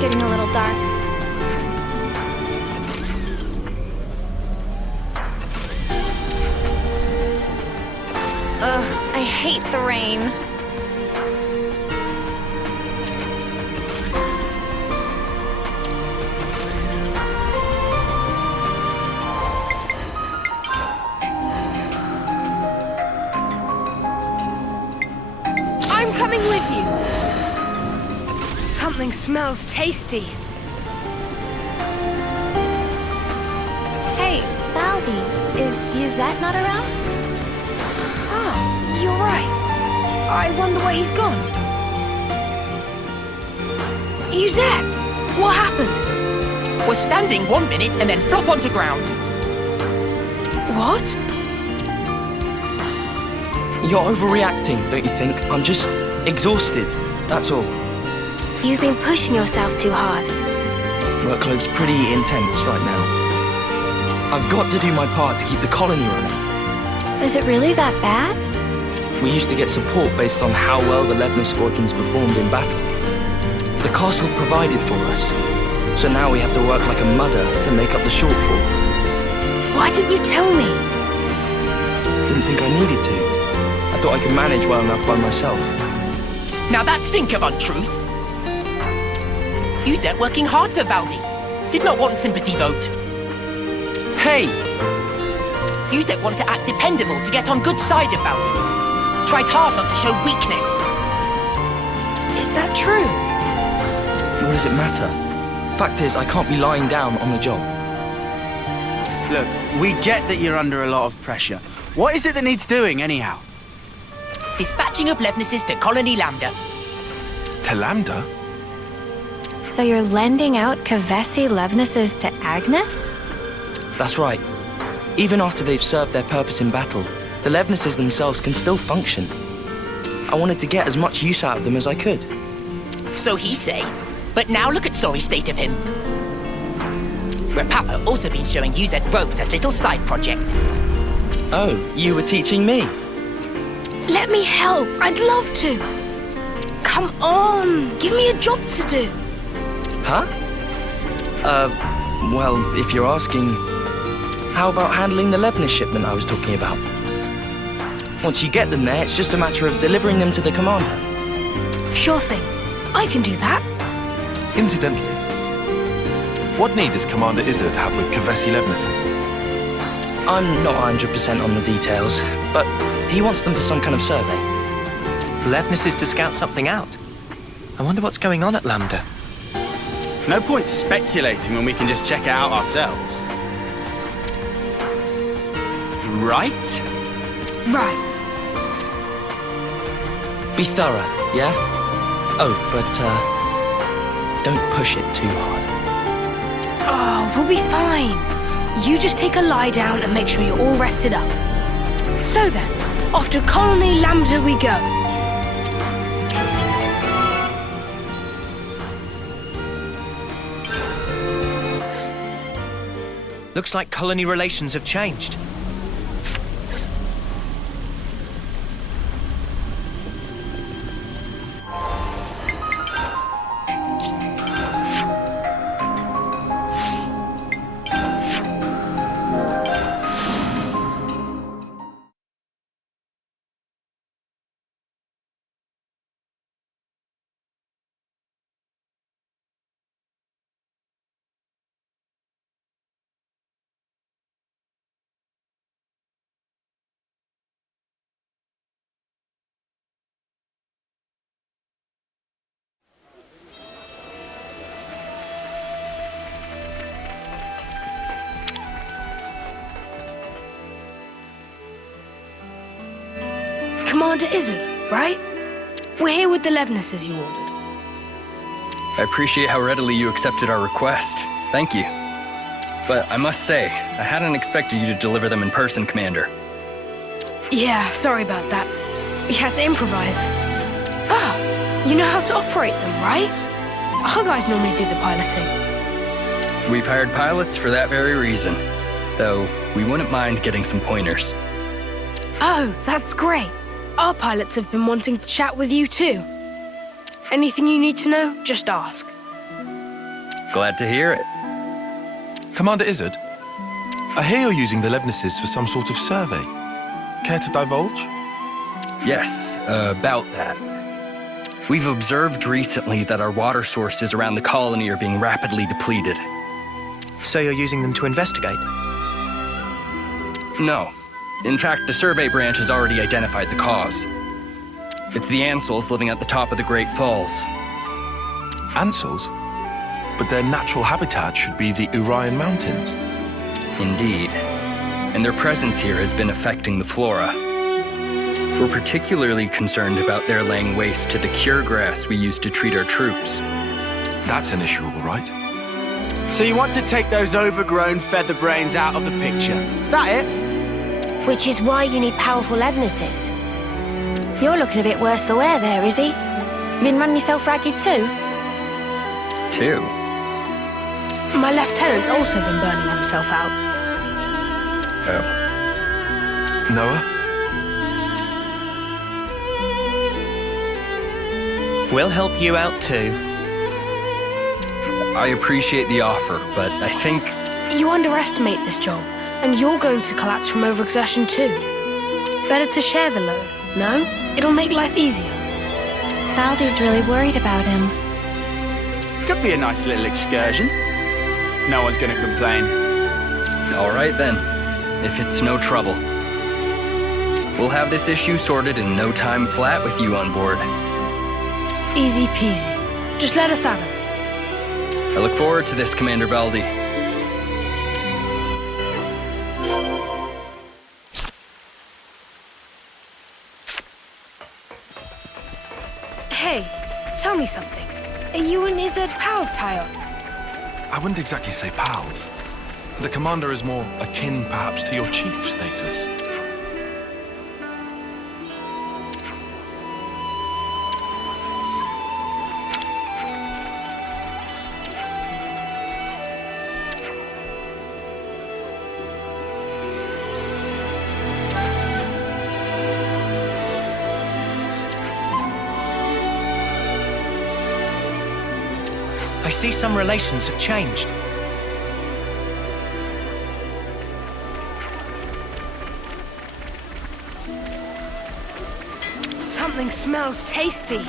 getting a little dark. Ugh, I hate the rain. I'm coming with you. Something smells tasty. Hey, Valdi, is Yuzet not around? Ah, you're right. I wonder where he's gone. Yuzet! What happened? Was standing 1 minute and then flop onto ground. What? You're overreacting, don't you think? I'm just exhausted, that's all. You've been pushing yourself too hard. Workload's pretty intense right now. I've got to do my part to keep the colony running. Is it really that bad? We used to get support based on how well the Levnis squadrons performed in battle. The castle provided for us, so now we have to work like a mudder to make up the shortfall. Why didn't you tell me? Didn't think I needed to. I thought I could manage well enough by myself. Now that stink of untruth. Yuzet working hard for Valdi. Did not want sympathy vote. Hey! Yuzet want to act dependable to get on good side of Valdi. Tried hard not to show weakness. Is that true? What does it matter? Fact is, I can't be lying down on the job. Look, we get that you're under a lot of pressure. What is it that needs doing, anyhow? Dispatching of Levnises to Colonie Lambda. To Lambda? So you're lending out Kavesi Levnises to Agnes? That's right. Even after they've served their purpose in battle, the Levnises themselves can still function. I wanted to get as much use out of them as I could. So he say. But now look at sorry state of him. Where Papa also been showing Yuzet ropes as little side project. Oh, you were teaching me? Let me help. I'd love to. Come on. Give me a job to do. Huh? Well, if you're asking, how about handling the Levnis shipment I was talking about? Once you get them there, it's just a matter of delivering them to the commander. Sure thing. I can do that. Incidentally, what need does Commander Yuzet have with Kavesi Levnises? I'm not 100% on the details, but he wants them for some kind of survey. Levnis is to scout something out. I wonder what's going on at Lambda. No point speculating when we can just check it out ourselves. Right? Right. Be thorough, yeah? Oh, but, don't push it too hard. Oh, we'll be fine. You just take a lie down and make sure you're all rested up. So then, off to Colonie Lambda we go. Looks like colony relations have changed. Commander Yuzet, right? We're here with the Levnises you ordered. I appreciate how readily you accepted our request. Thank you. But I must say, I hadn't expected you to deliver them in person, Commander. Yeah, sorry about that. We had to improvise. Ah, you know how to operate them, right? Our guys normally do the piloting. We've hired pilots for that very reason. Though, we wouldn't mind getting some pointers. Oh, that's great. Our pilots have been wanting to chat with you too. Anything you need to know, just ask. Glad to hear it. Commander Izzard, I hear you're using the Levnises for some sort of survey. Care to divulge? Yes, about that. We've observed recently that our water sources around the colony are being rapidly depleted. So you're using them to investigate? No. In fact, the survey branch has already identified the cause. It's the Ansels living at the top of the Great Falls. Ansels? But their natural habitat should be the Urian Mountains. Indeed. And their presence here has been affecting the flora. We're particularly concerned about their laying waste to the cure grass we use to treat our troops. That's an issue, all right. So you want to take those overgrown feather brains out of the picture? That it? Which is why you need powerful Levnises. You're looking a bit worse for wear there, is he? You been running yourself ragged too? Two? My lieutenant's also been burning himself out. Oh. Noah? We'll help you out too. I appreciate the offer, but I think... You underestimate this job, and you're going to collapse from overexertion too. Better to share the load, no? It'll make life easier. Valdi's really worried about him. Could be a nice little excursion. No one's gonna complain. All right then, if it's no trouble. We'll have this issue sorted in no time flat with you on board. Easy peasy. Just let us at him. I look forward to this, Commander Valdi. Hey, tell me something. Are you and Izzard pals, Tyon? I wouldn't exactly say pals. The commander is more akin, perhaps, to your chief status. I see some relations have changed. Something smells tasty.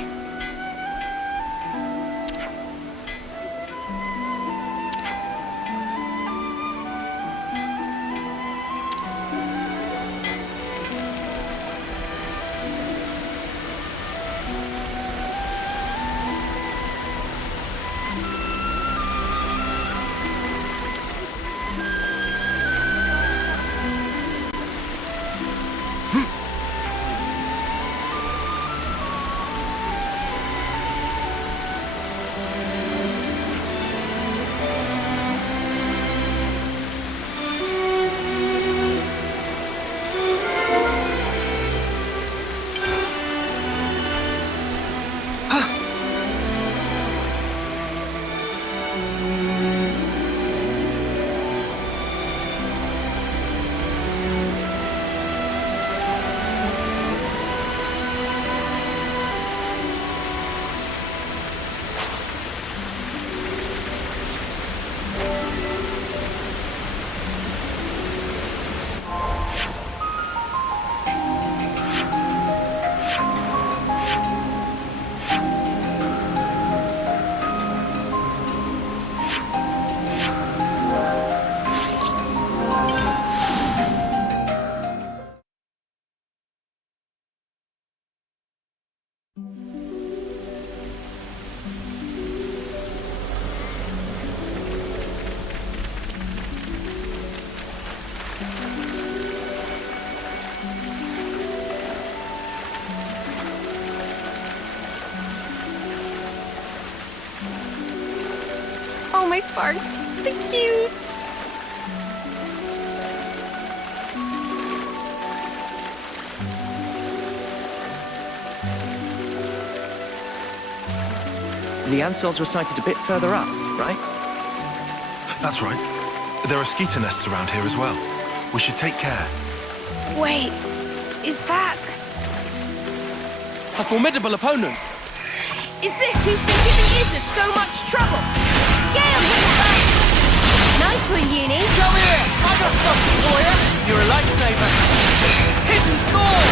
Oh, my Sparks. The cute. The Ansels were sighted a bit further up, right? That's right. There are skeeter nests around here as well. We should take care. Wait, is that... A formidable opponent. Is this who's been giving Izzard so much trouble? Gale him Nice one, Uni. Go here! I got something for you! You're a lifesaver. Hidden thorn!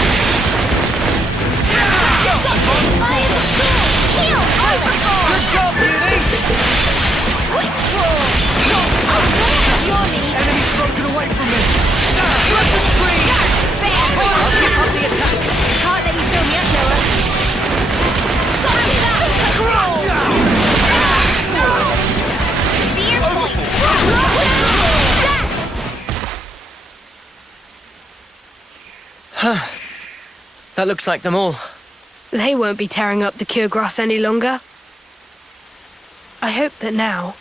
Fire the storm! Heal! Overboard! Good job, Uni! Quick! I'm way out of your league! Enemy's broken away from me! Let the screen! I'll get on the attack! Can't let you fill me up, Noah! Got me that! Spear point! That looks like them all. They won't be tearing up the cure grass any longer. I hope that now...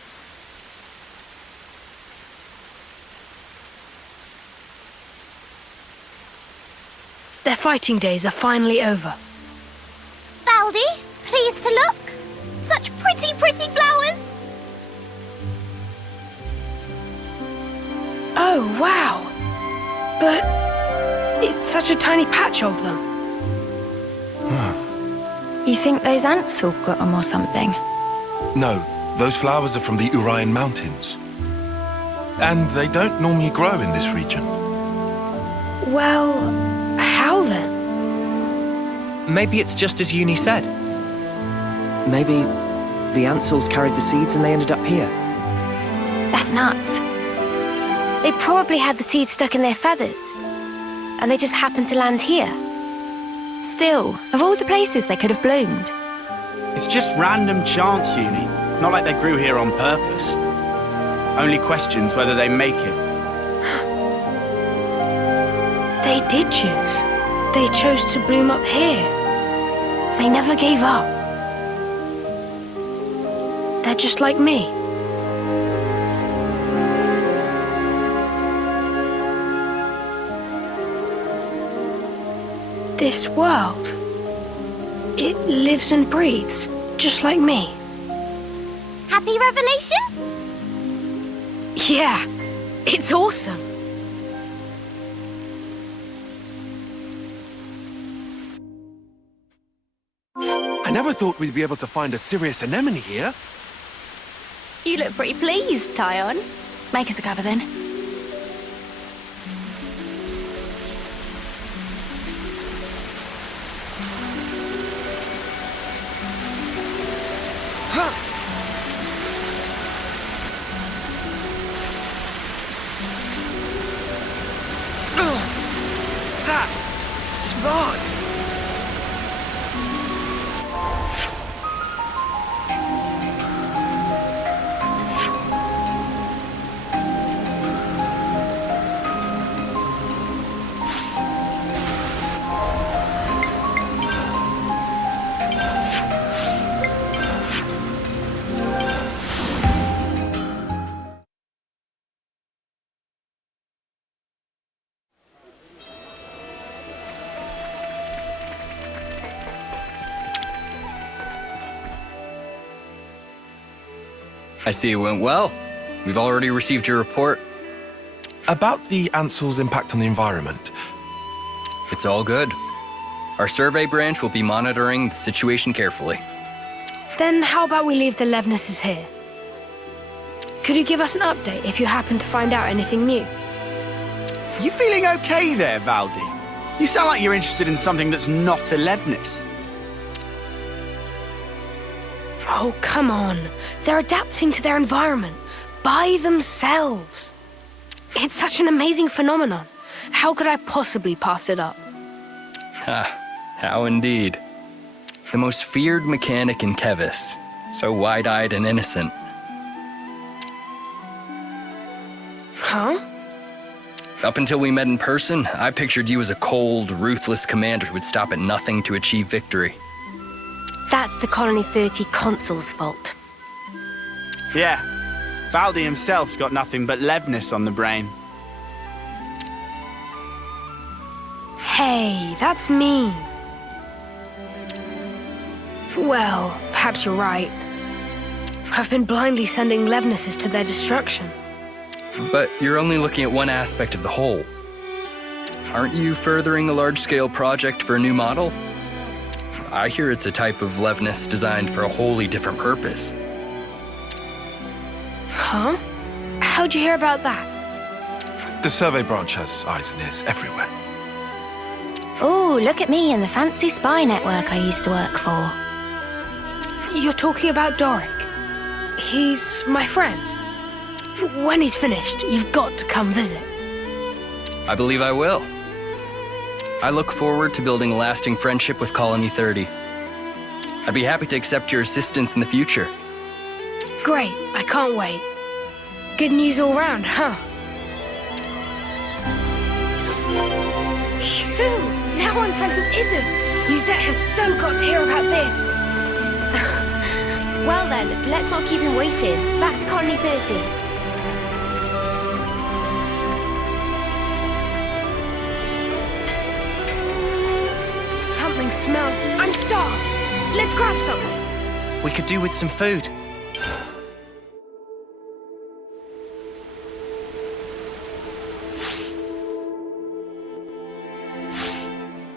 their fighting days are finally over. Valdi, pleased to look. Such pretty, pretty flowers. Oh, wow. But it's such a tiny patch of them. You think those ants have got them or something? No, those flowers are from the Urian Mountains. And they don't normally grow in this region. Well, how then? Maybe it's just as Uni said. Maybe the Ansels carried the seeds and they ended up here. That's nuts. They probably had the seeds stuck in their feathers. And they just happened to land here. Still, of all the places they could have bloomed. It's just random chance, Uni. Not like they grew here on purpose. Only questions whether they make it. They did choose. They chose to bloom up here. They never gave up. They're just like me. This world, it lives and breathes, just like me. Happy revelation? Yeah, it's awesome. I never thought we'd be able to find a serious anemone here. You look pretty pleased, Tyon. Make us a cover then. Smarts! I see it went well. We've already received your report. About the Ansel's impact on the environment. It's all good. Our survey branch will be monitoring the situation carefully. Then how about we leave the Levnises here? Could you give us an update if you happen to find out anything new? You feeling okay there, Valdi? You sound like you're interested in something that's not a Levnis. Oh, come on. They're adapting to their environment by themselves. It's such an amazing phenomenon. How could I possibly pass it up? How indeed. The most feared mechanic in Kevis. So wide-eyed and innocent. Huh? Up until we met in person, I pictured you as a cold, ruthless commander who would stop at nothing to achieve victory. That's the Colony 30 Consul's fault. Yeah, Valdi himself's got nothing but Levnis on the brain. Hey, that's mean. Well, perhaps you're right. I've been blindly sending Levnises to their destruction. But you're only looking at one aspect of the whole. Aren't you furthering a large-scale project for a new model? I hear it's a type of Levnis designed for a wholly different purpose. Huh? How'd you hear about that? The survey branch has eyes and ears everywhere. Oh, look at me and the fancy spy network I used to work for. You're talking about Doric. He's my friend. When he's finished, you've got to come visit. I believe I will. I look forward to building a lasting friendship with Colony 30. I'd be happy to accept your assistance in the future. Great, I can't wait. Good news all round, huh? Phew, now I'm friends with Izzard. Yuzet has so got to hear about this. Well then, let's not keep him waiting. Back to Colony 30. Something smells. I'm starved. Let's grab something. We could do with some food.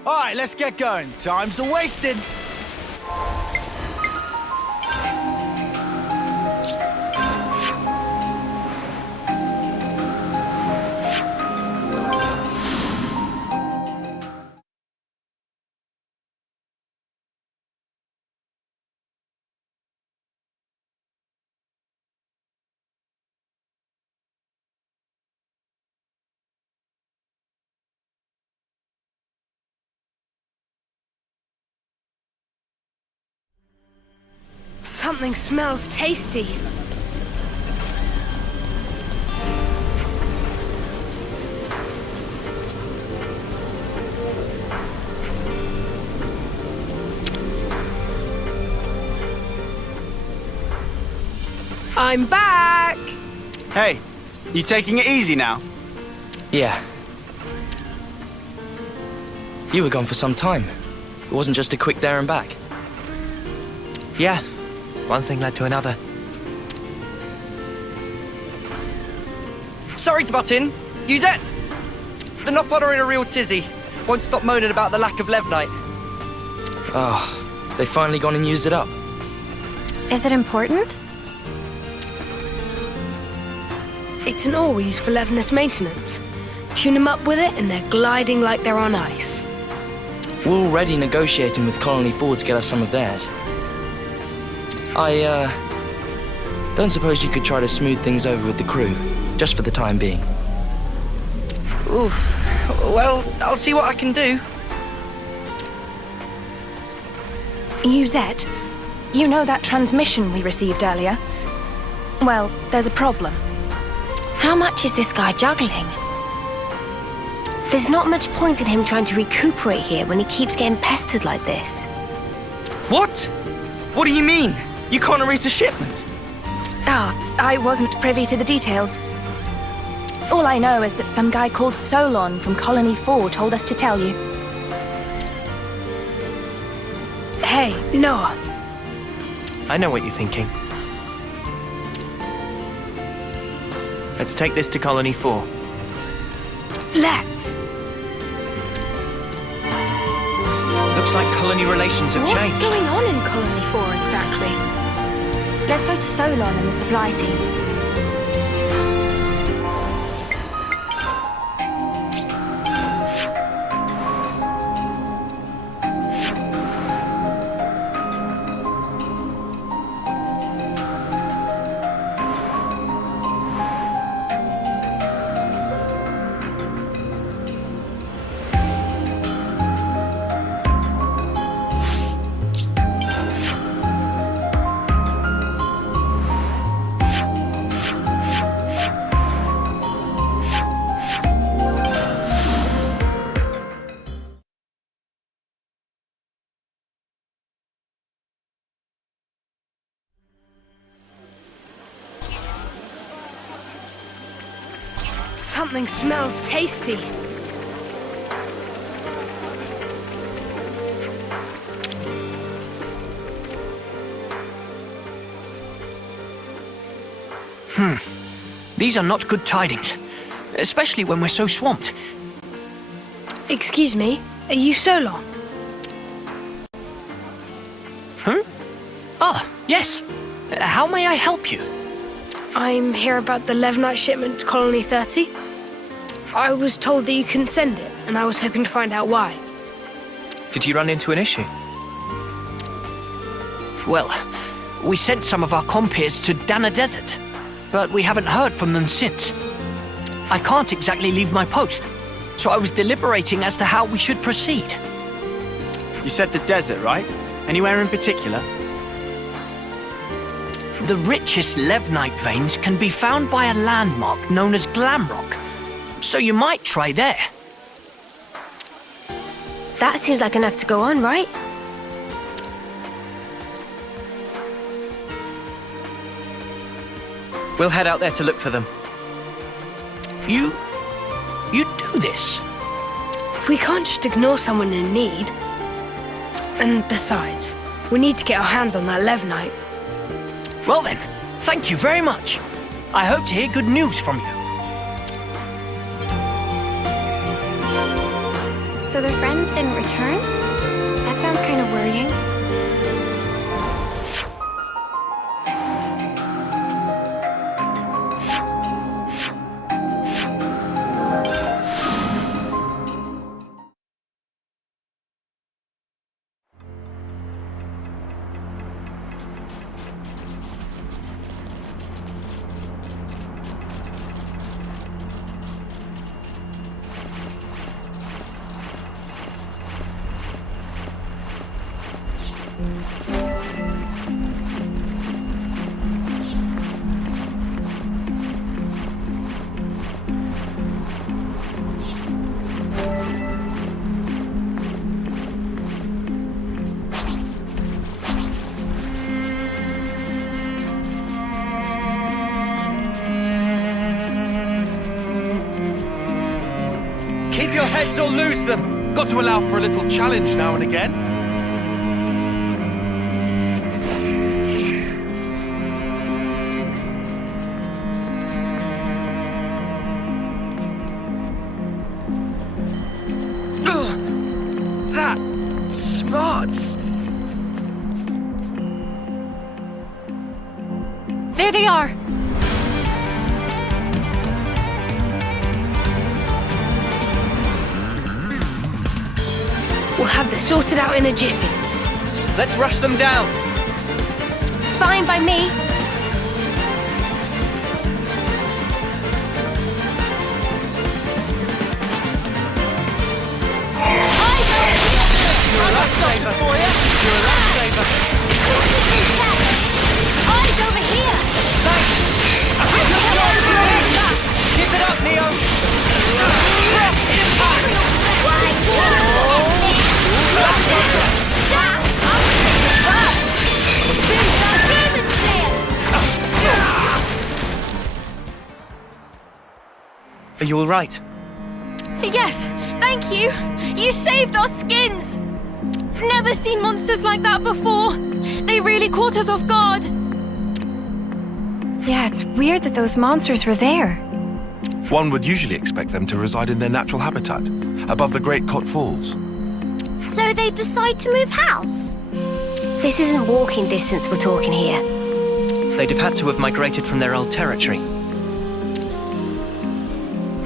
All right, let's get going. Time's a-wasting. Something smells tasty. I'm back! Hey, you taking it easy now? Yeah. You were gone for some time. It wasn't just a quick there and back. Yeah, one thing led to another. Sorry to butt in. Yuzet! The Nopod are in a real tizzy. Won't stop moaning about the lack of Levnite. Oh, they've finally gone and used it up. Is it important? It's an ore we use for Levnis maintenance. Tune them up with it and they're gliding like they're on ice. We're already negotiating with Colony 4 to get us some of theirs. I don't suppose you could try to smooth things over with the crew, just for the time being. Ooh, well, I'll see what I can do. Yuzet, you know that transmission we received earlier? Well, there's a problem. How much is this guy juggling? There's not much point in him trying to recuperate here when he keeps getting pestered like this. What? What do you mean? You can't erase a shipment? I wasn't privy to the details. All I know is that some guy called Solon from Colony 4 told us to tell you. Hey, Noah. I know what you're thinking. Let's take this to Colony 4. Let's. Looks like colony relations have changed. What's going on in Colony 4 exactly? Let's go to Solon and the supply team. Something smells tasty. These are not good tidings, especially when we're so swamped. Excuse me, are you Solon? Ah, yes. How may I help you? I'm here about the Levnite shipment to Colony 30. I was told that you couldn't send it, and I was hoping to find out why. Did you run into an issue? Well, we sent some of our compeers to Dana Desert, but we haven't heard from them since. I can't exactly leave my post, so I was deliberating as to how we should proceed. You said the desert, right? Anywhere in particular? The richest Levnite veins can be found by a landmark known as Glamrock, so you might try there. That seems like enough to go on, right? We'll head out there to look for them. You do this? We can't just ignore someone in need. And besides, we need to get our hands on that Levnite. Well then, thank you very much. I hope to hear good news from you. So their friends didn't return? That sounds kind of worrying. Keep your heads or lose them! Got to allow for a little challenge now and again. That smarts! There they are! We'll have this sorted out in a jiffy. Let's rush them down! Fine by me. You're a lifesaver! You're a lifesaver! Eyes over here! Thanks! Keep it up, Neo! Are you all right? Yes, thank you! You saved our skins! Never seen monsters like that before! They really caught us off guard! Yeah, it's weird that those monsters were there. One would usually expect them to reside in their natural habitat, above the Great Cot Falls. So they decide to move house? This isn't walking distance we're talking here. They'd have had to have migrated from their old territory.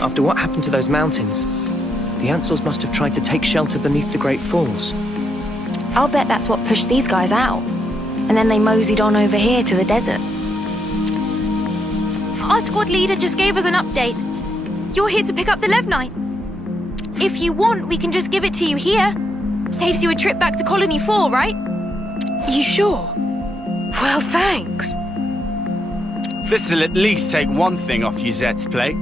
After what happened to those mountains, the Ansels must have tried to take shelter beneath the Great Falls. I'll bet that's what pushed these guys out. And then they moseyed on over here to the desert. Our squad leader just gave us an update. You're here to pick up the Levnite. If you want, we can just give it to you here. Saves you a trip back to Colony 4, right? You sure? Well, thanks. This'll at least take one thing off Yuzet's plate.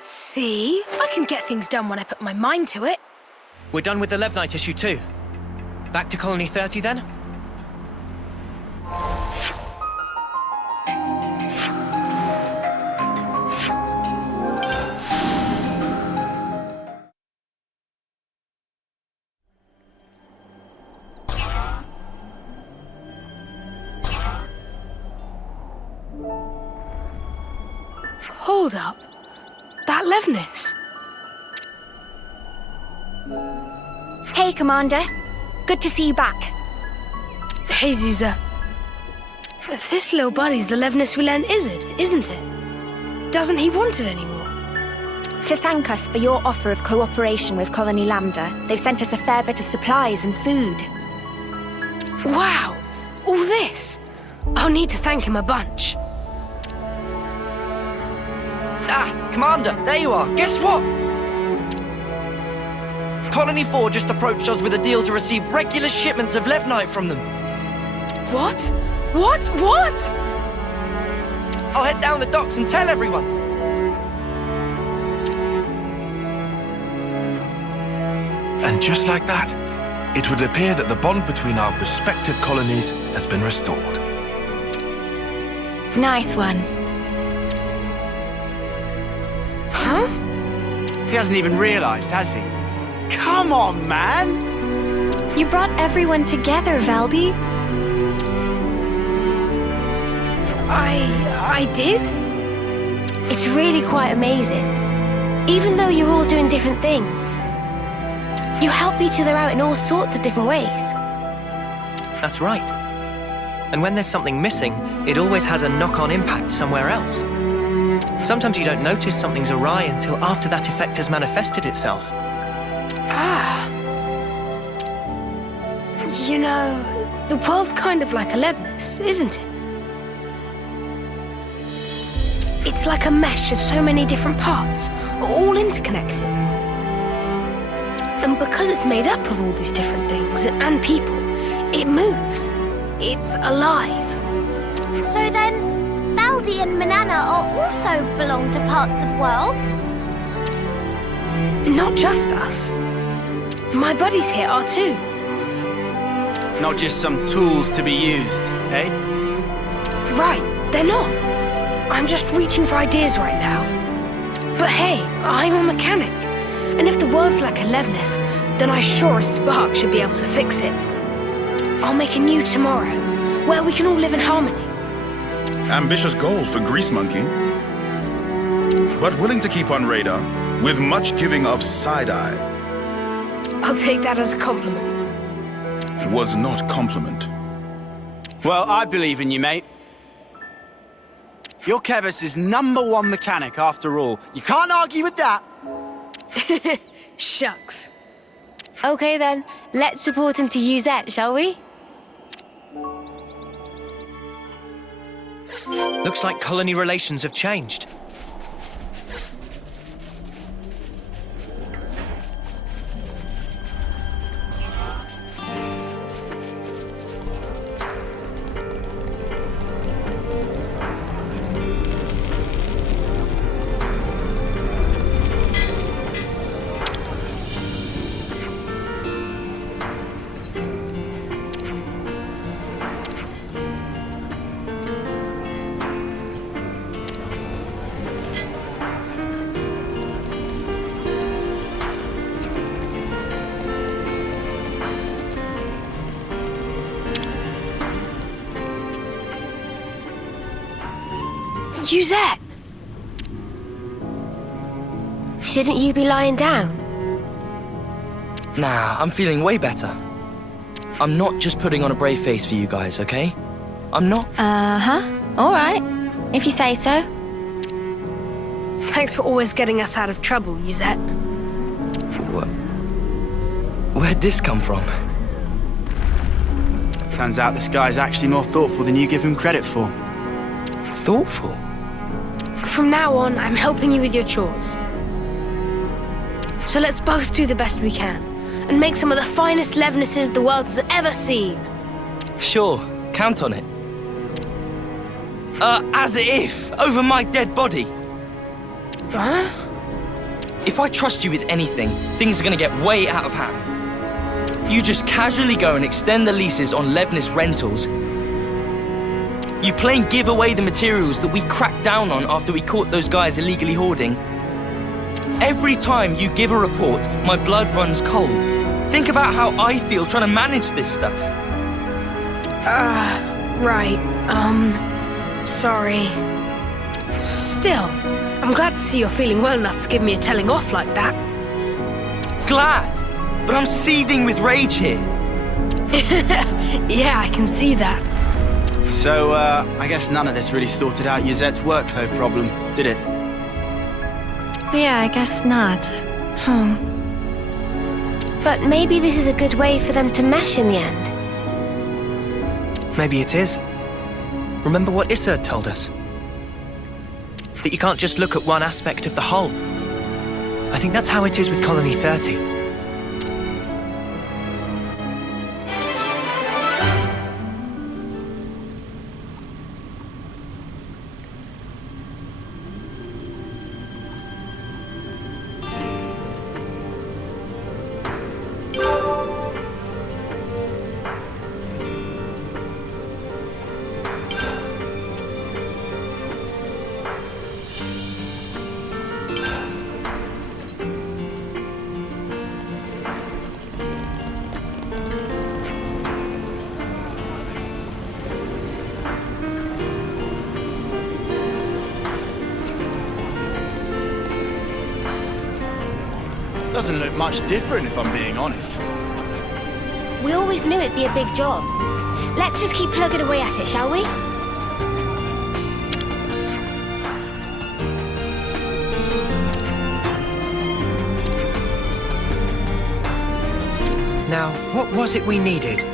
See? I can get things done when I put my mind to it. We're done with the Levnite issue too. Back to Colony 30 then? Hold up. That Levnis. Hey, Commander. Good to see you back. Hey, Zuza. This little buddy's the Levnis we lent Izzard, isn't it? Doesn't he want it anymore? To thank us for your offer of cooperation with Colonie Lambda, they've sent us a fair bit of supplies and food. Wow! All this? I'll need to thank him a bunch. Ah, Commander, there you are. Guess what? Colony 4 just approached us with a deal to receive regular shipments of Levnite from them. What? What? I'll head down the docks and tell everyone. And just like that, it would appear that the bond between our respective colonies has been restored. Nice one. Huh? He hasn't even realized, has he? Come on, man! You brought everyone together, Valdi. I did? It's really quite amazing. Even though you're all doing different things, you help each other out in all sorts of different ways. That's right. And when there's something missing, it always has a knock-on impact somewhere else. Sometimes you don't notice something's awry until after that effect has manifested itself. Ah. You know, the world's kind of like a Levnis, isn't it? It's like a mesh of so many different parts, all interconnected. And because it's made up of all these different things and people, it moves. It's alive. So then, Valdi and Manana are also belong to parts of world? Not just us. My buddies here are too. Not just some tools to be used, eh? Right, they're not. I'm just reaching for ideas right now. But hey, I'm a mechanic. And if the world's like a Levnis, then I sure as Spark should be able to fix it. I'll make a new tomorrow, where we can all live in harmony. Ambitious goals for Grease Monkey. But willing to keep on radar, with much giving of side-eye. I'll take that as a compliment. Was not compliment. Well, I believe in you, mate. You're Kevis's #1 mechanic, after all. You can't argue with that. Shucks. Okay then, let's report into Yuzet, shall we? Looks like colony relations have changed. Yuzet! Shouldn't you be lying down? Nah, I'm feeling way better. I'm not just putting on a brave face for you guys, okay? I'm not... Uh-huh. All right. If you say so. Thanks for always getting us out of trouble, Yuzet. Where'd this come from? Turns out this guy's actually more thoughtful than you give him credit for. Thoughtful? From now on, I'm helping you with your chores. So let's both do the best we can, and make some of the finest Levnises the world has ever seen. Sure, count on it. As if, over my dead body. Huh? If I trust you with anything, things are gonna get way out of hand. You just casually go and extend the leases on Levnis rentals. You plain give away the materials that we cracked down on after we caught those guys illegally hoarding. Every time you give a report, my blood runs cold. Think about how I feel trying to manage this stuff. Right. Sorry. Still, I'm glad to see you're feeling well enough to give me a telling off like that. Glad, but I'm seething with rage here. Yeah, I can see that. So, I guess none of this really sorted out Yuzet's workload problem, did it? Yeah, I guess not. But maybe this is a good way for them to mesh in the end. Maybe it is. Remember what Issa told us? That you can't just look at one aspect of the whole. I think that's how it is with Colony 30. Doesn't look much different if I'm being honest. We always knew it'd be a big job. Let's just keep plugging away at it, shall we? Now, what was it we needed?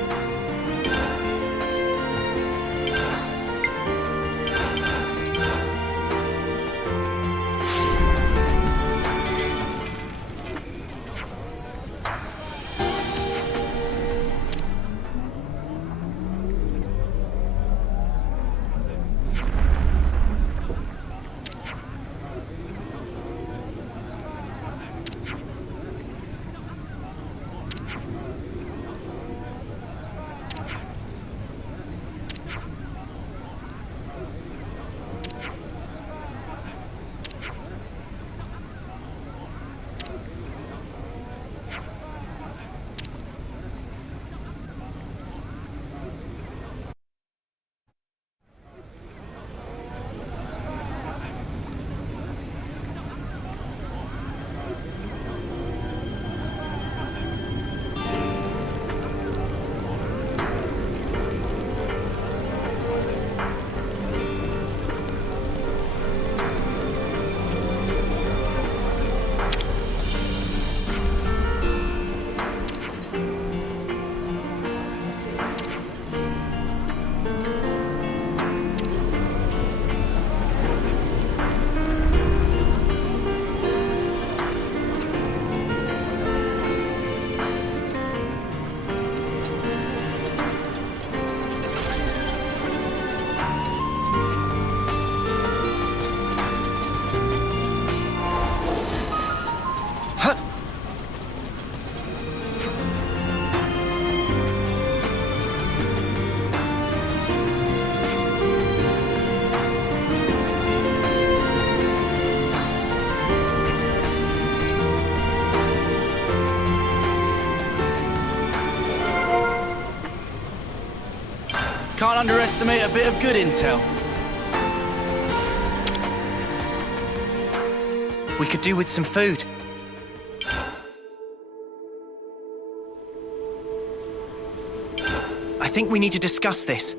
Can't underestimate a bit of good intel. We could do with some food. I think we need to discuss this.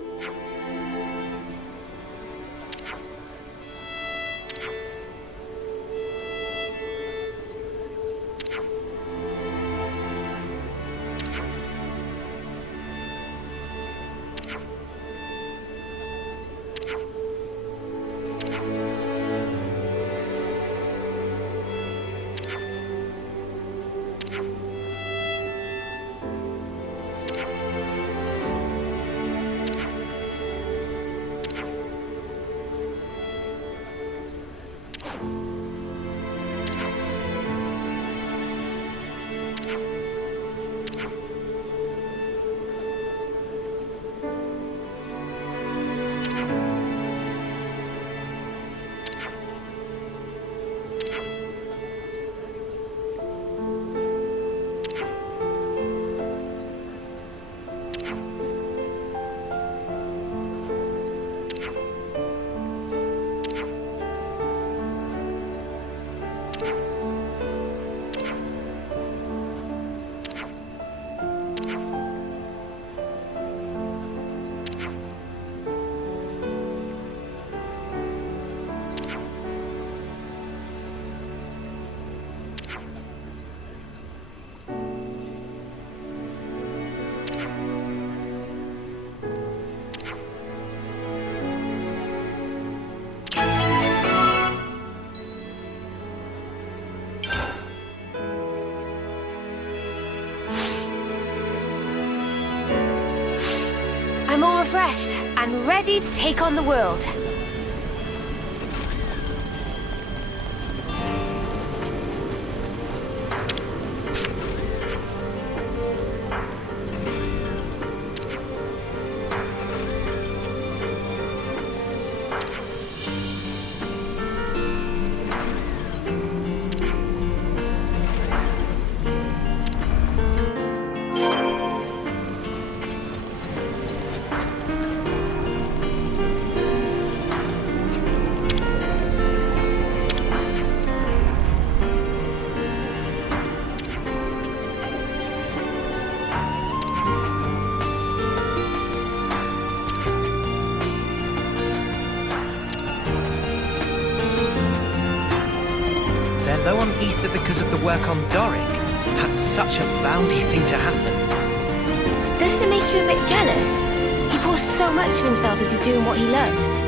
refreshed and ready to take on the world. Low on ether because of the work on Doric. Had such a Valdi thing to happen. Doesn't it make you a bit jealous? He pours so much of himself into doing what he loves.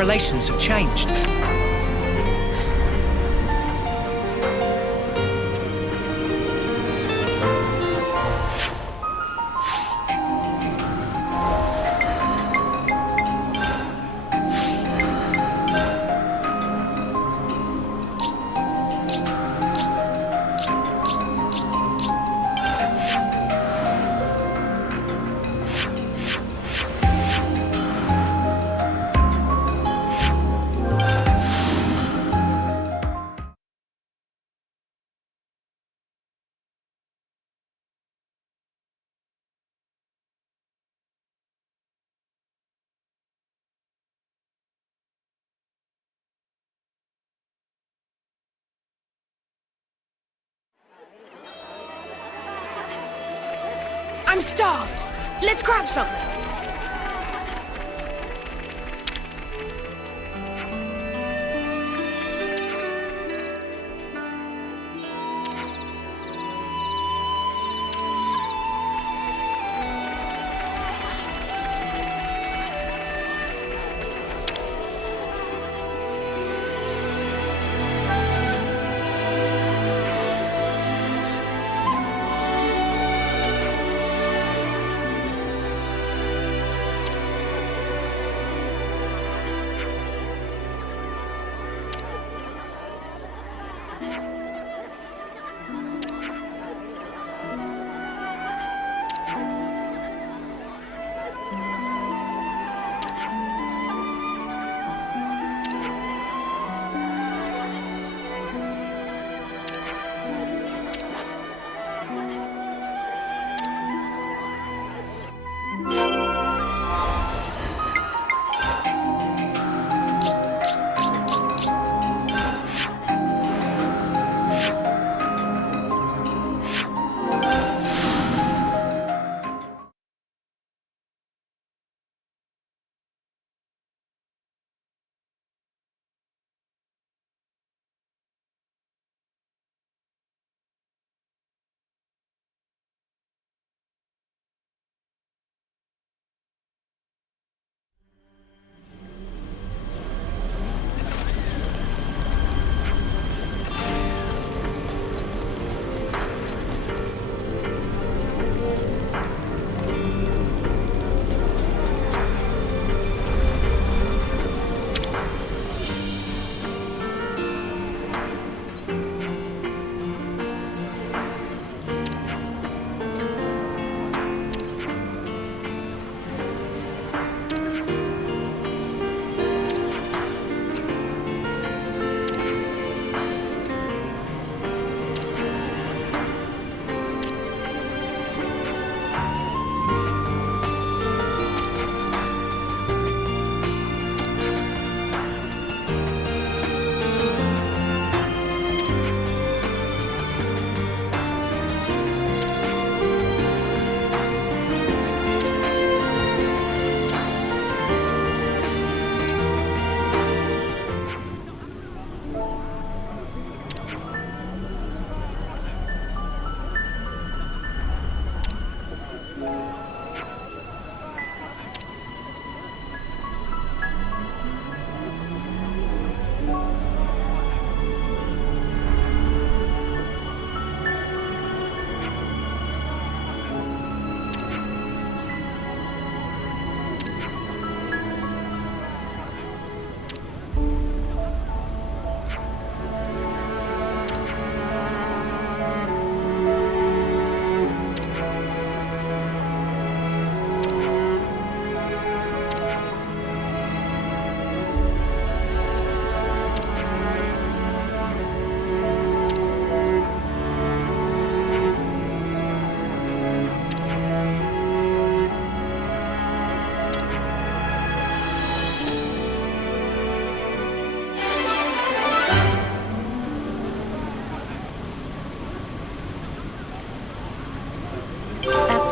relations have changed. I'm starved. Let's grab something.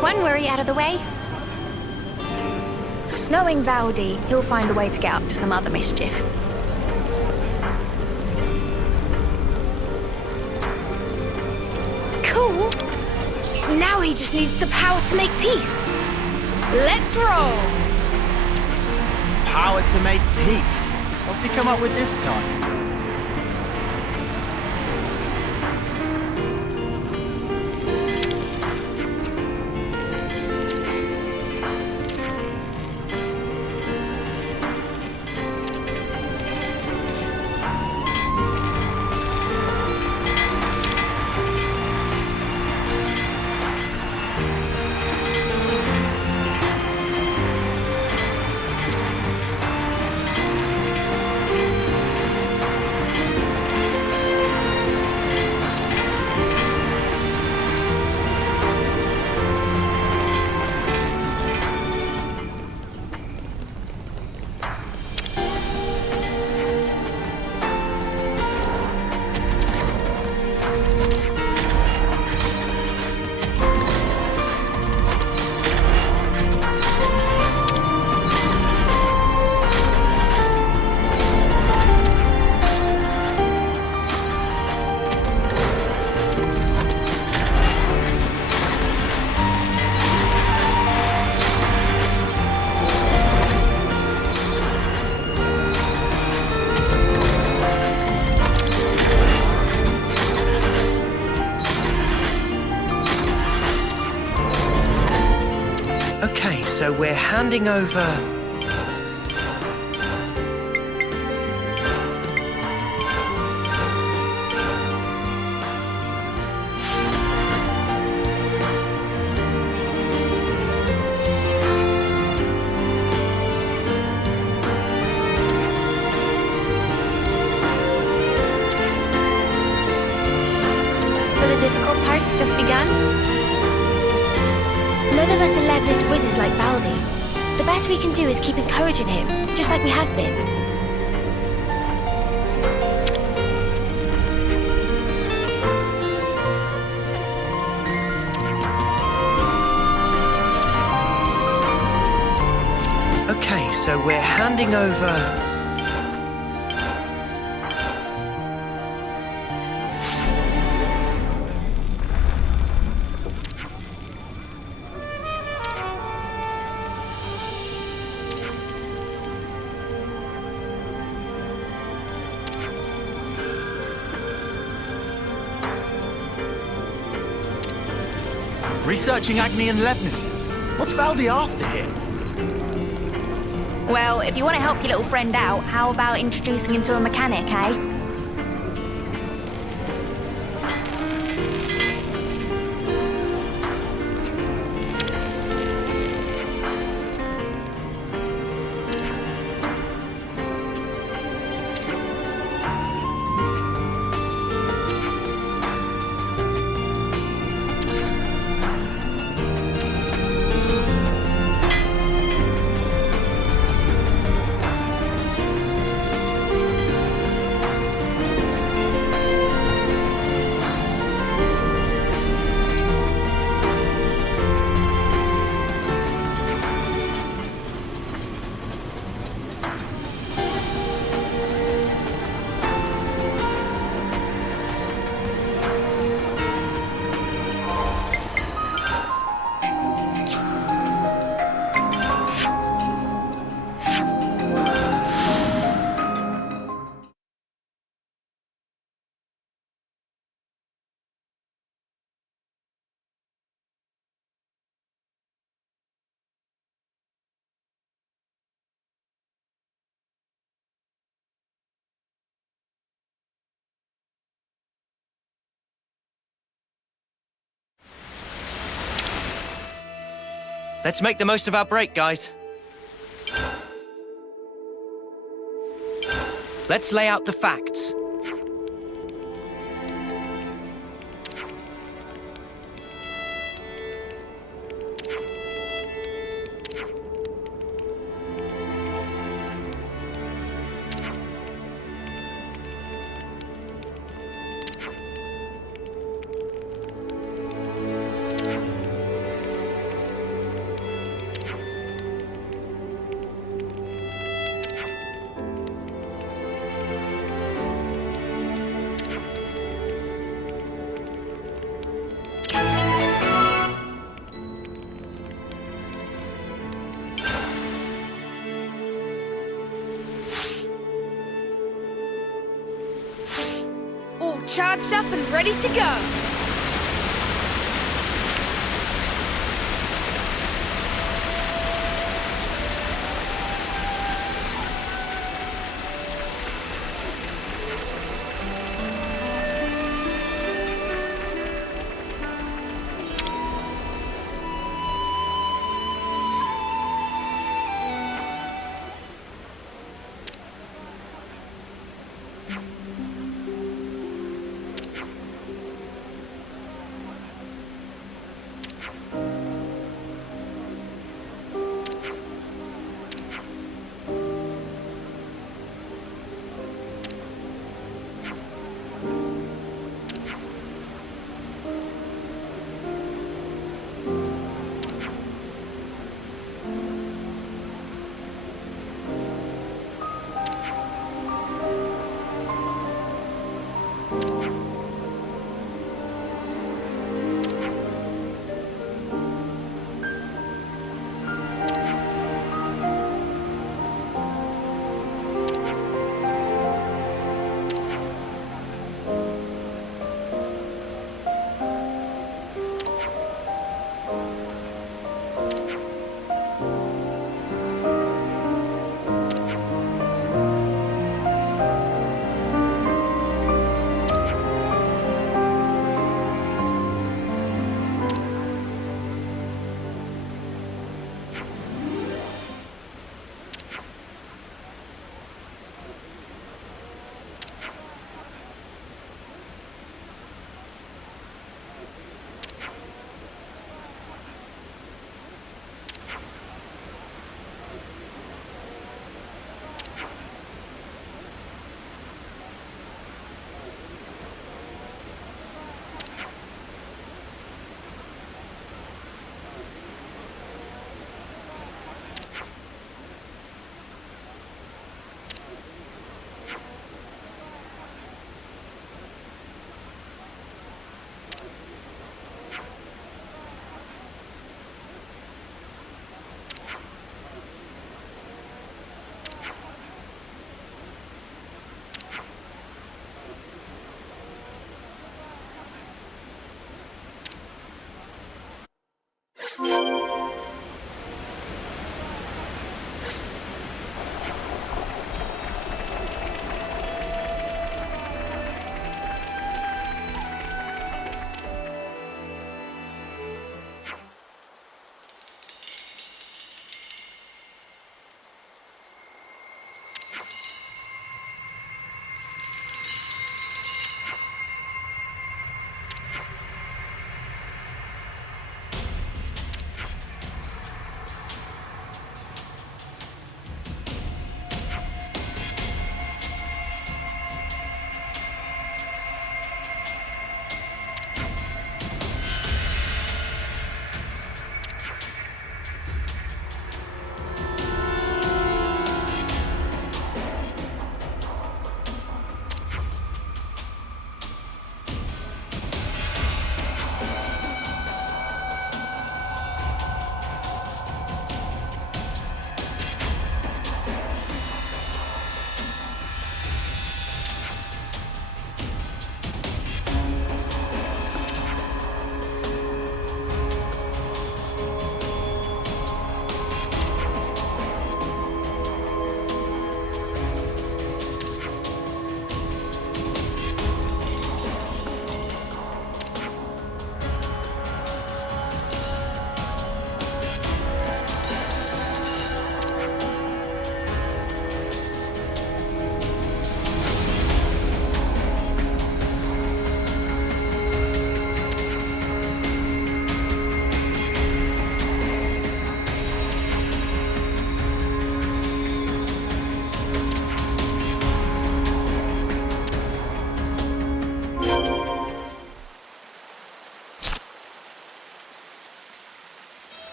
One worry out of the way. Knowing Valdi, he'll find a way to get up to some other mischief. Cool. Now he just needs the power to make peace. Let's roll. Power to make peace. What's he come up with this time? Okay, so we're handing over... So the difficult part's just begun? None of us are Levnis whizzes like Valdi. The best we can do is keep encouraging him, just like we have been. Okay, so we're handing over... Researching acne and Levnis's. What's Valdi after here? Well, if you want to help your little friend out, how about introducing him to a mechanic, eh? Let's make the most of our break, guys. Let's lay out the facts. charged up and ready to go.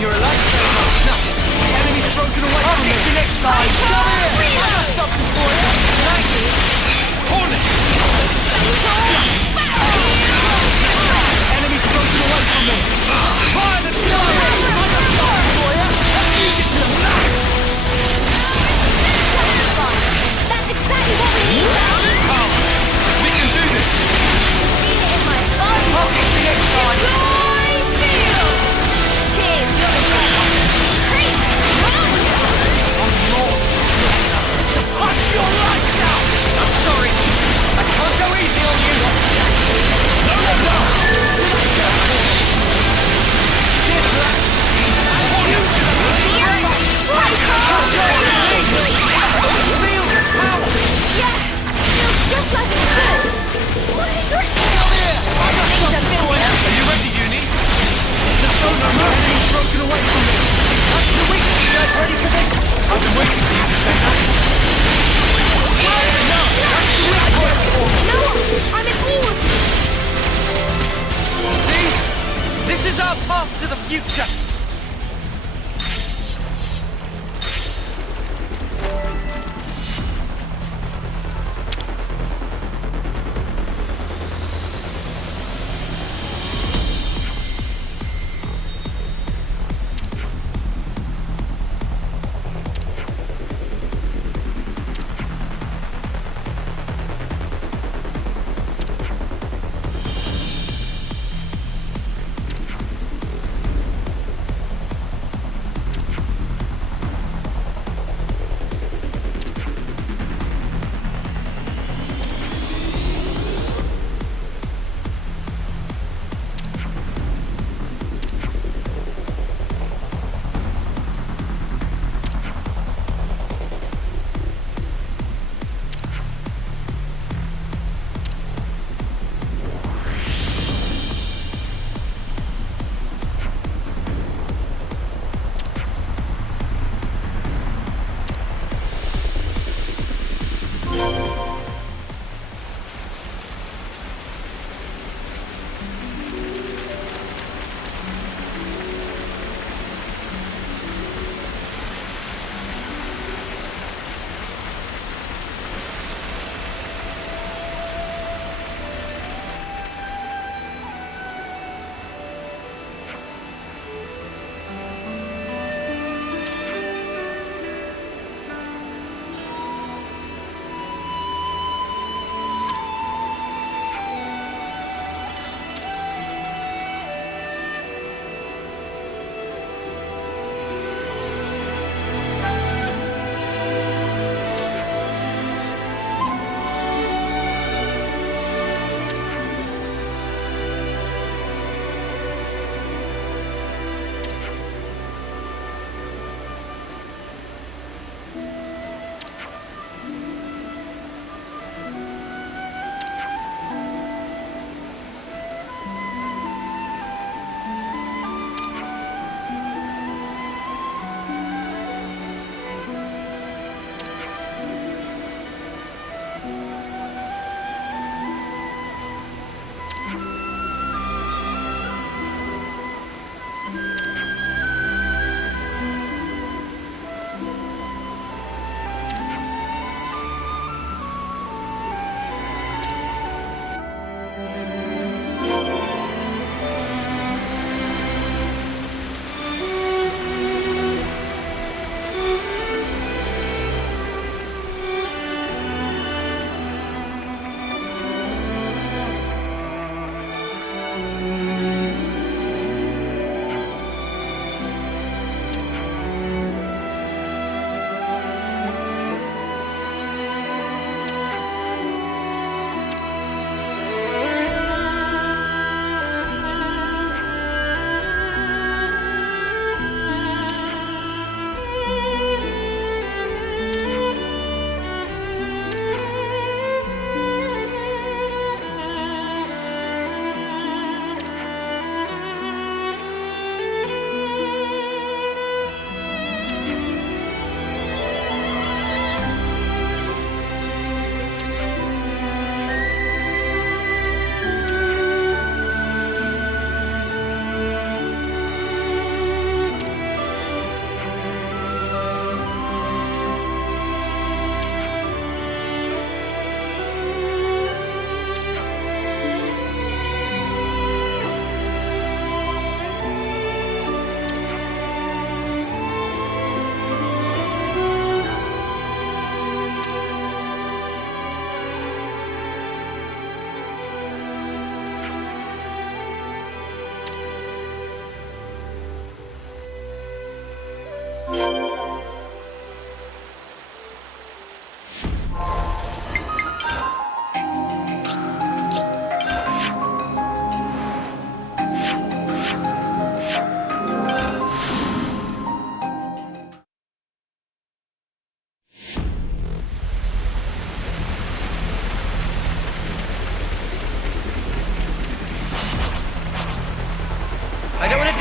You're alive. Enemy's broken away from me. Next time. I got something for you. Thank you. Hold it. Enemy's broken away from me. Fire the fire. I got something for you. Let's use it to the max. That's exactly what we need now. We can do this. Feel it in my body. I'll get you next time. I'm sorry. I can't go easy on you. No, no, no. Cheers for that. Feel the power. Yeah, feels just like it should. What is it? Come here. I got something for you. Are you ready, Uni? Just don't know. My enemy's broken away from me. That's the week. You guys ready for this? I've been waiting for you to say that. No, I'm in all of you. See? This is our path to the future.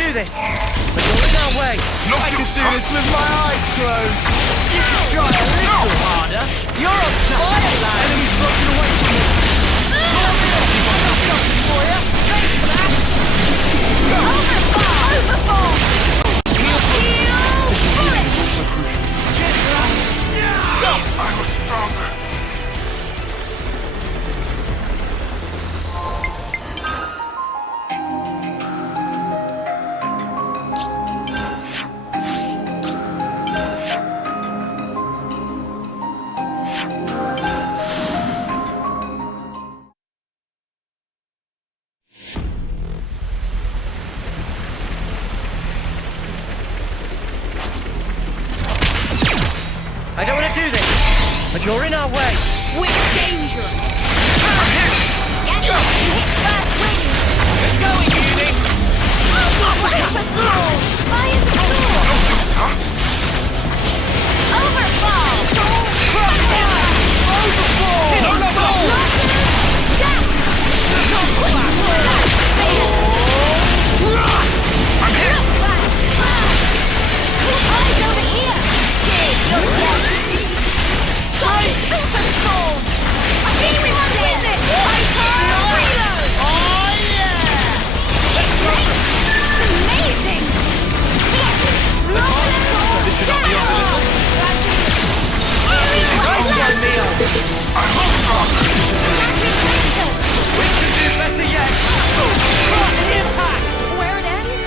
do this, but you're in our way. I can do this with my eyes closed. You can try a little harder. You're on fire, lad. Enemy's broken away from you. For you. Thanks for that. Overfall! Heal bullet. So crucial. Cheers for that. I was stronger. I don't want to do this, but you're in our way. We're dangerous. Get it! First wing! Get going, Uni. Overfall! Fire the sword! Overfall! I'm here. Eyes over here! Superstorm! I think we want to win this! Reload! Oh, yeah! Let's go. Amazing! This should not be off a little. I hope so. We can do better yet. Impact. Where it ends?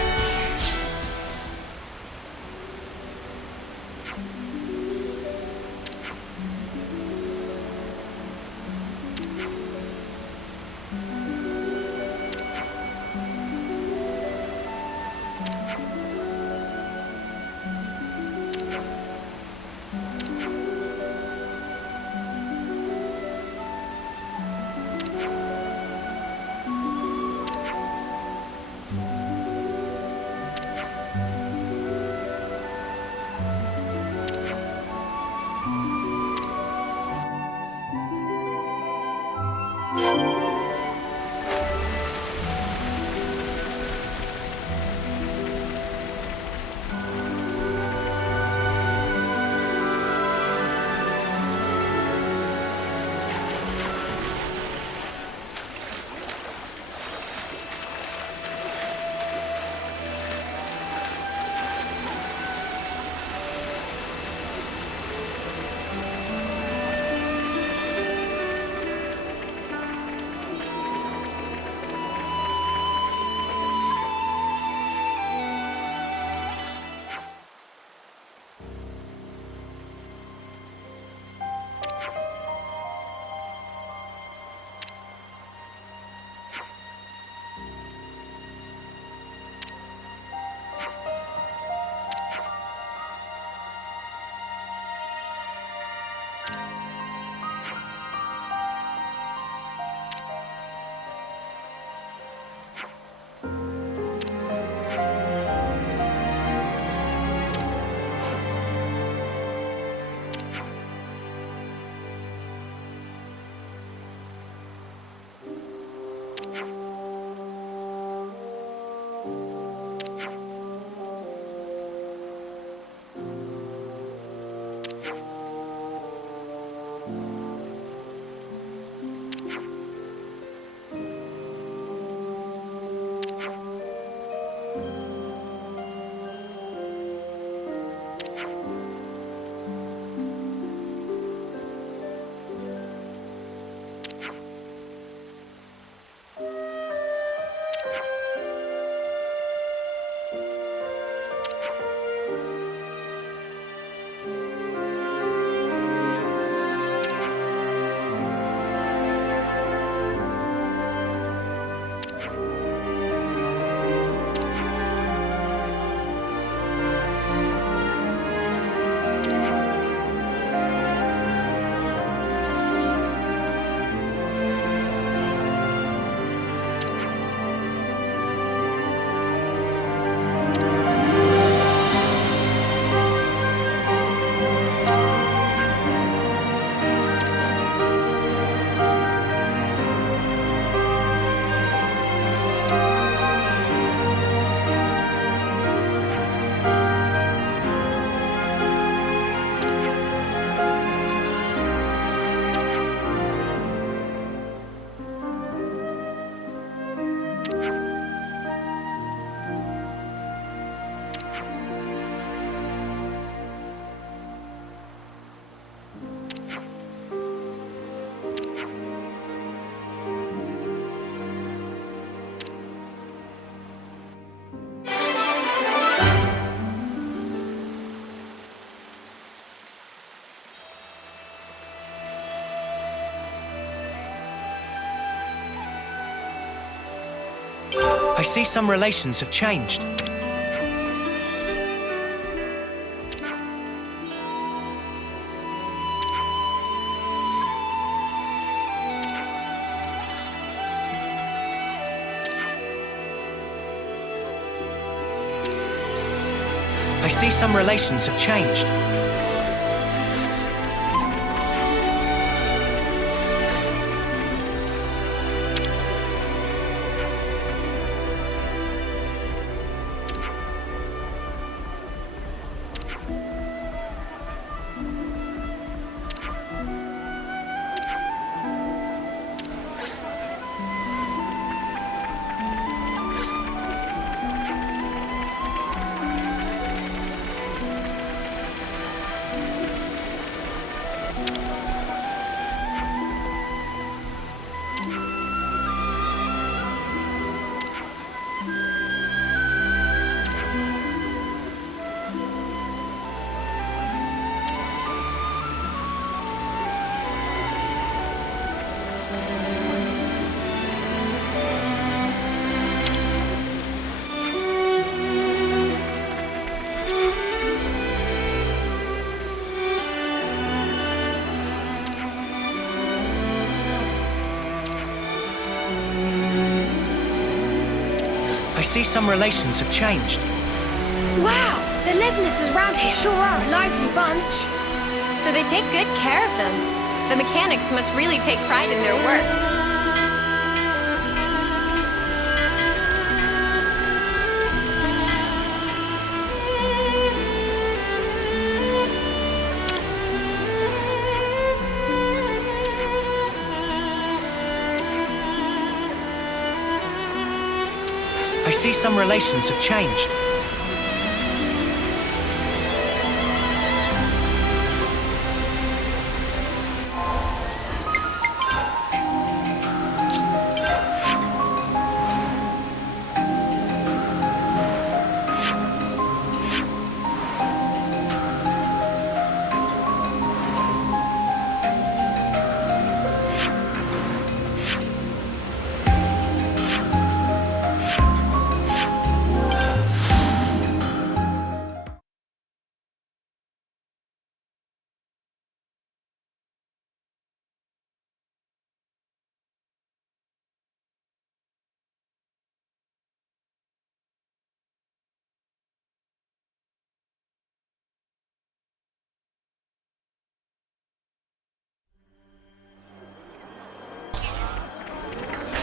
I see some relations have changed. I see some relations have changed. I see some relations have changed. Wow, the Levnises around here sure are a lively bunch. So they take good care of them. The mechanics must really take pride in their work. I see some relations have changed.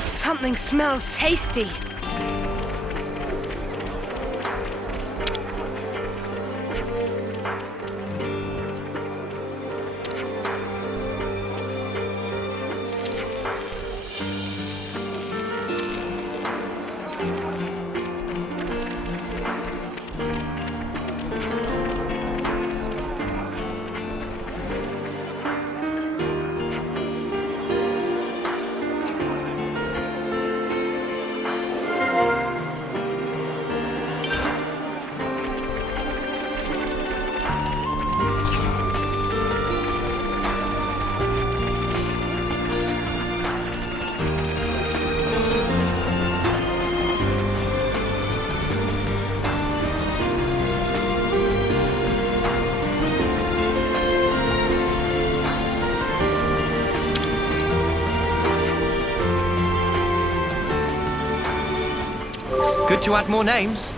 Something smells tasty. Good to add more names.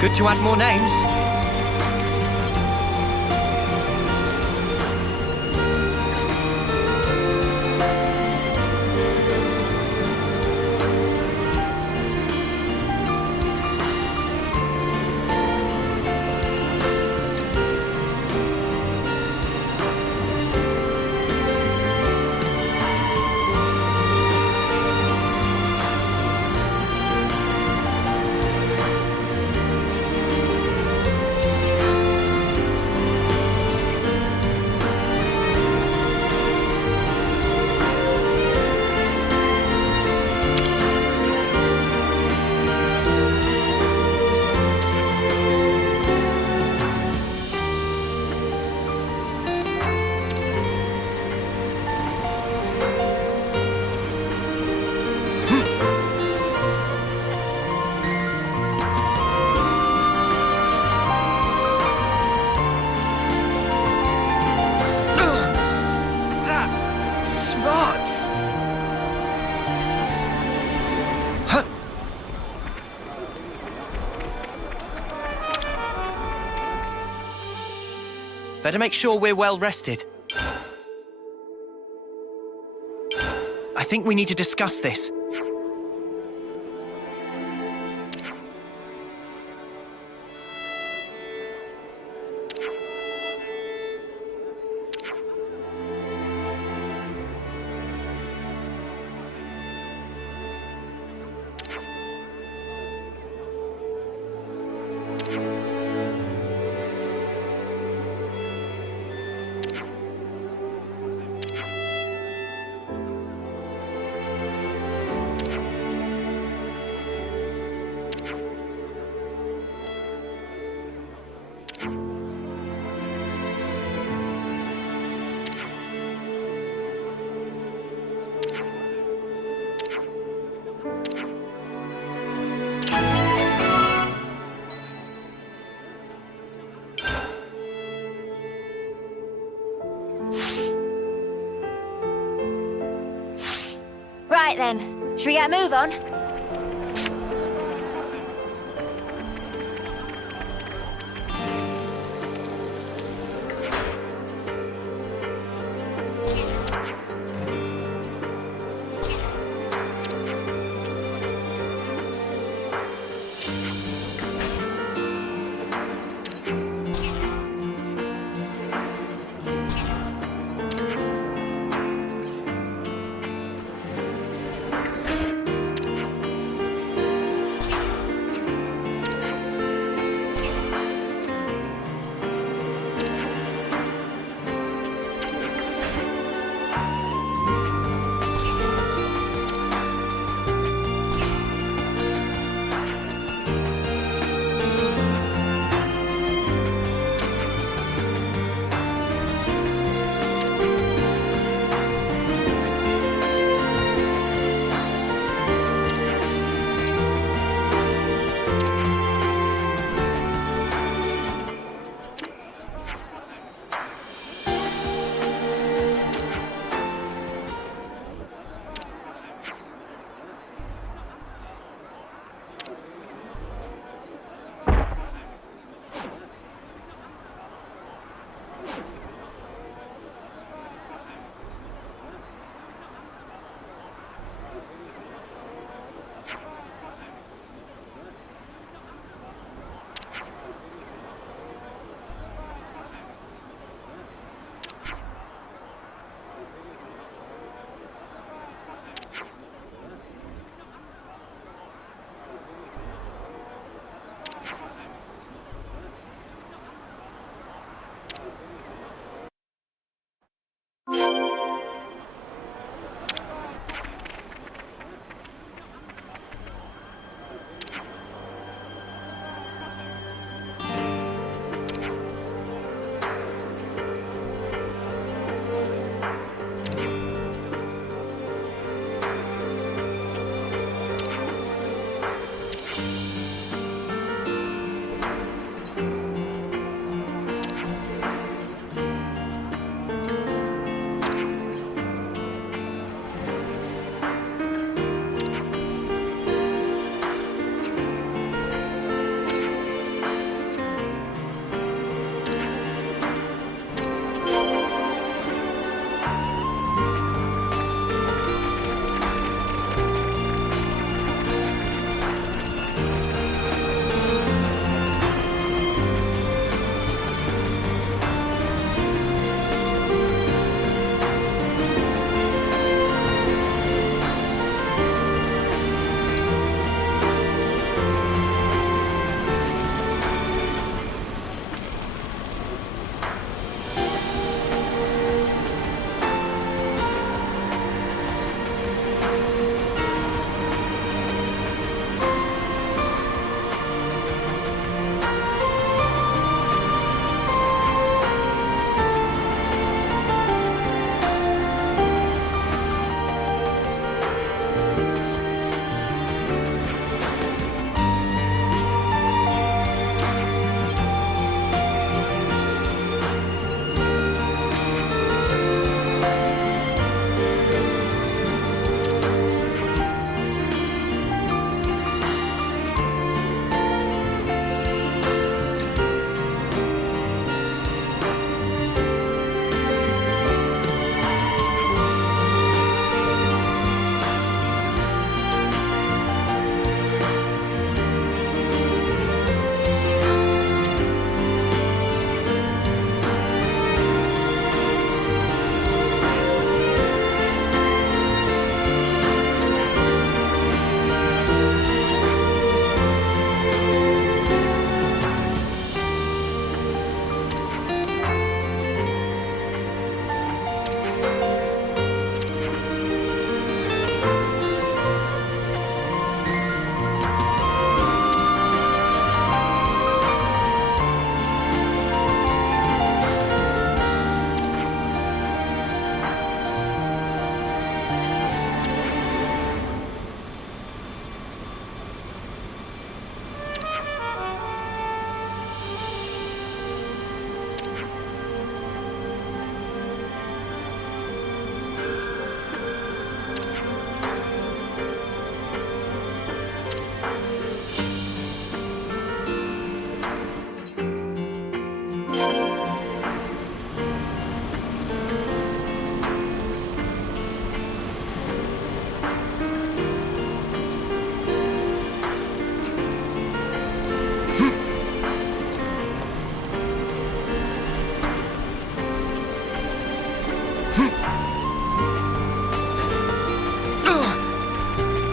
Good to add more names. Better make sure we're well rested. I think we need to discuss this. Right then, should we get a move on?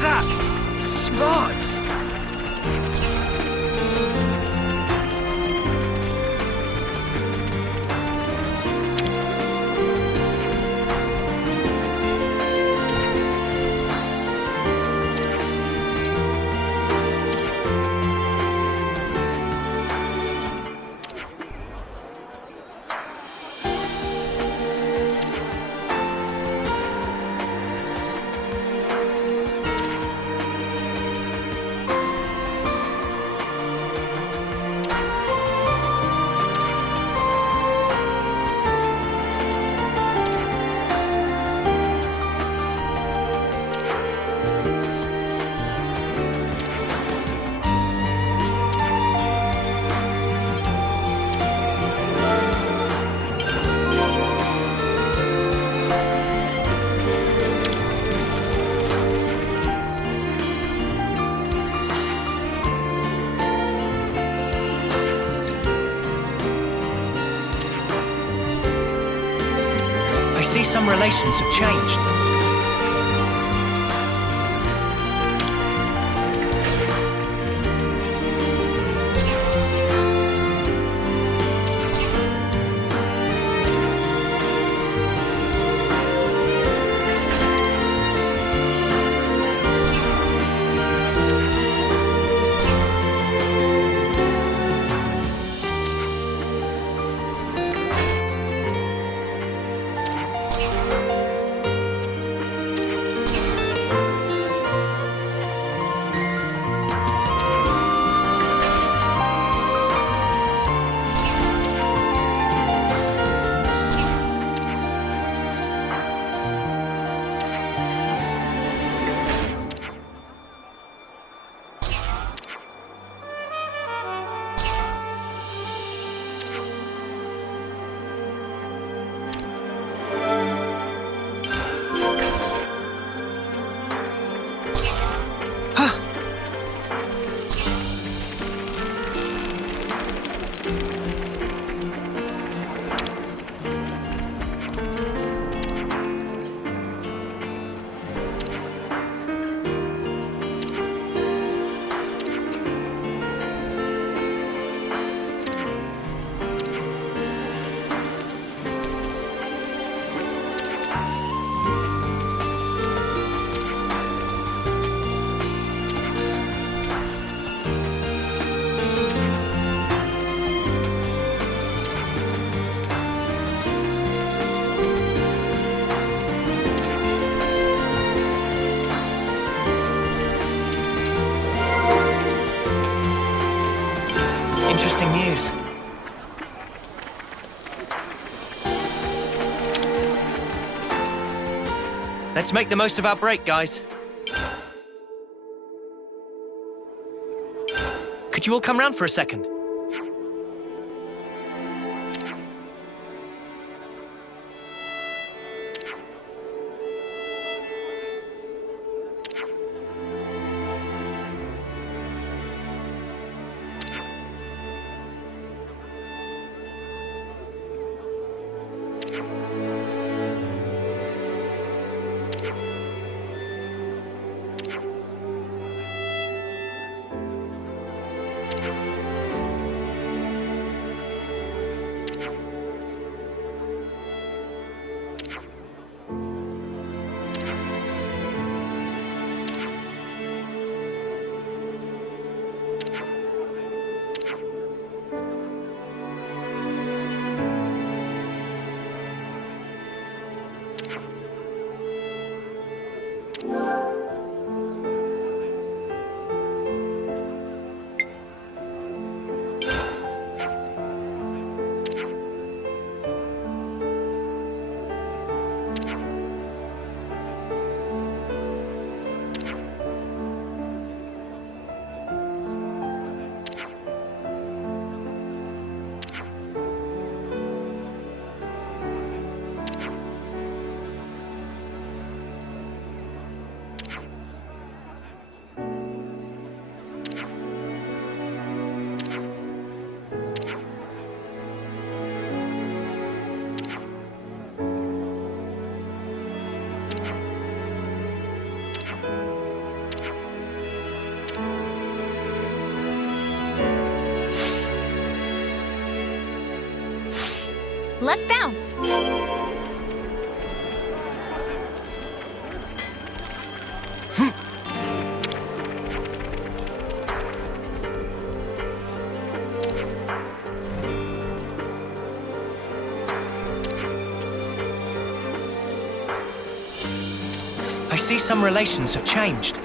That smarts. Some relations have changed. Interesting news. Let's make the most of our break, guys. Could you all come round for a second? Let's bounce. I see some relations have changed.